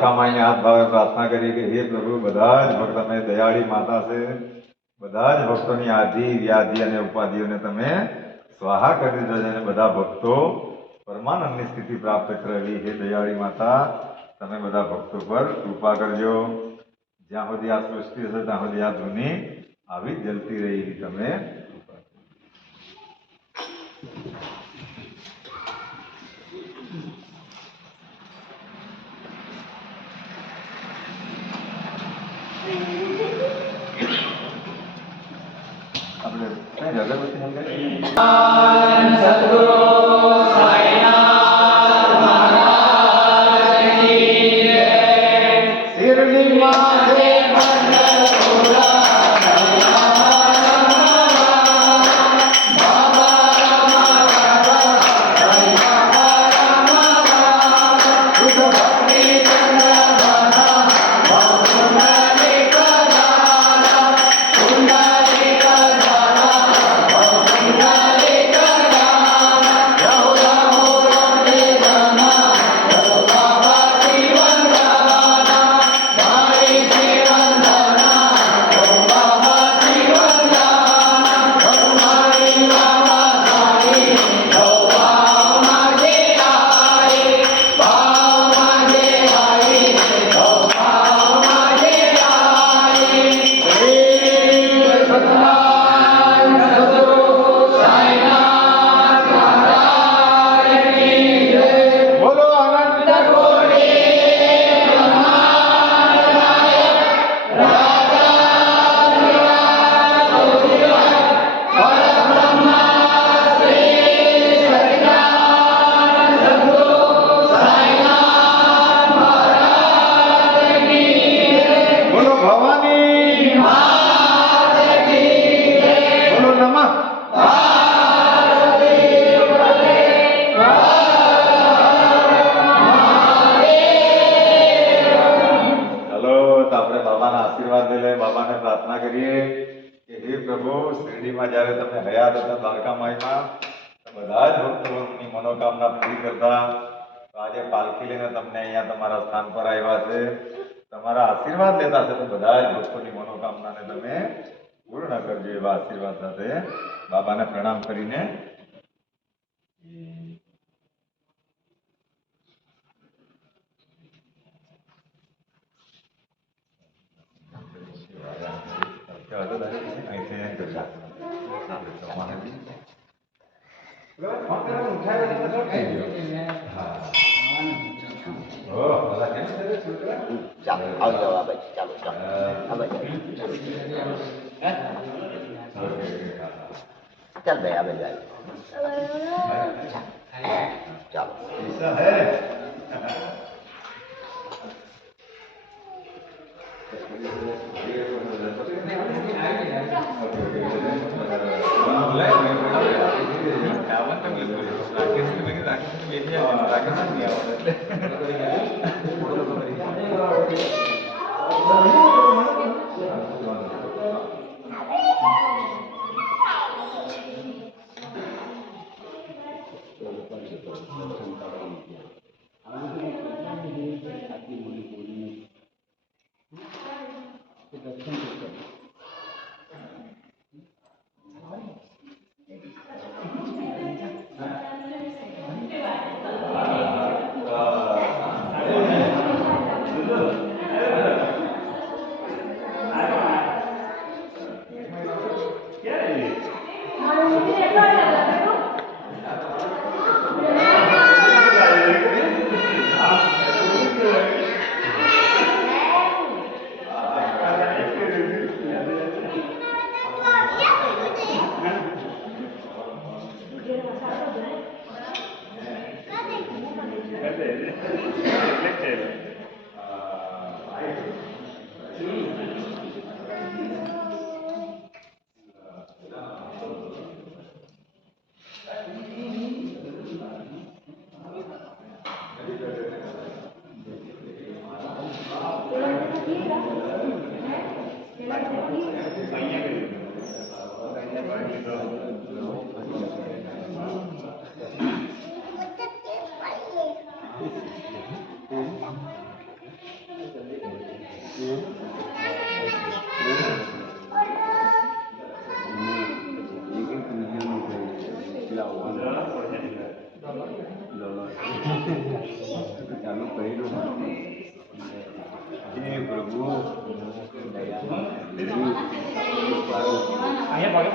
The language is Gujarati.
દ્વારકા માઈને હાથ ભાવે પ્રાર્થના કરી કે હે પ્રભુ બધા જ ભક્ત તમે દયાળી માતા છે, બધા જ ભક્તોની આધિ વ્યાધિ અને ઉપાધિઓને તમે સ્વાહા કરી દીધા છે અને બધા ભક્તો પરમાનંદની સ્થિતિ પ્રાપ્ત કરેલી. હે દયાળી માતા તમે બધા ભક્તો પર કૃપા કરજો. જ્યાં સુધી આ સૃષ્ટિ હશે ત્યાં સુધી આ ધૂની આવી જ જલતી રહી. તમે આપણે કઈ અગરબત્તી સદગુરુ સાઈનાથ મહારાજની જય. શિરડી માથે જ્યારે તમે હયાત હતા દ્વારકા માઈમાં બધા જ ભક્તોની મનોકામના પૂરી કરતા. આજે પાલખી લઈને તમને અહીંયા તમારા સ્થાન પર આવ્યા છે, તમારા આશીર્વાદ લેતા છે, તો બધા જ ભક્તોની મનોકામનાને તમે પૂર્ણ કરજો. એવા આશીર્વાદ સાથે બાબાને પ્રણામ કરીને चल भाई अबे जाए चलो ऐसा है. ચાલુ કર્યું હે પ્રભુ અહીંયા